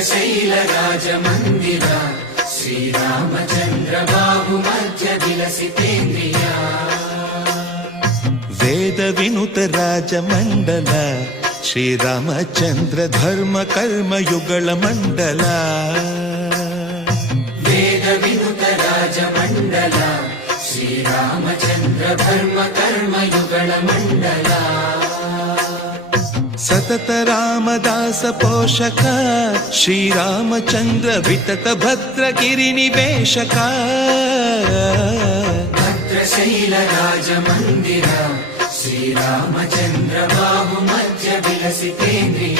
भद्रशैलराजमन्दिर श्रीरामचन्द्र बाबु मध्य विलसितेन्द्रिया वेद विनुत राजमण्डल श्रीरामचन्द्र धर्म कर्म युगल मण्डल वेद विनुत राजमण्डल श्रीरामचन्द्र धर्म कर्म युगल मण्डल सतत रामदास पोषक श्रीरामचन्द्र वितत भद्रगिरि निवेशक भद्रशैलराजमन्दिर श्रीरामचन्द्र बाबु मध्य विलसितेन्द्रिय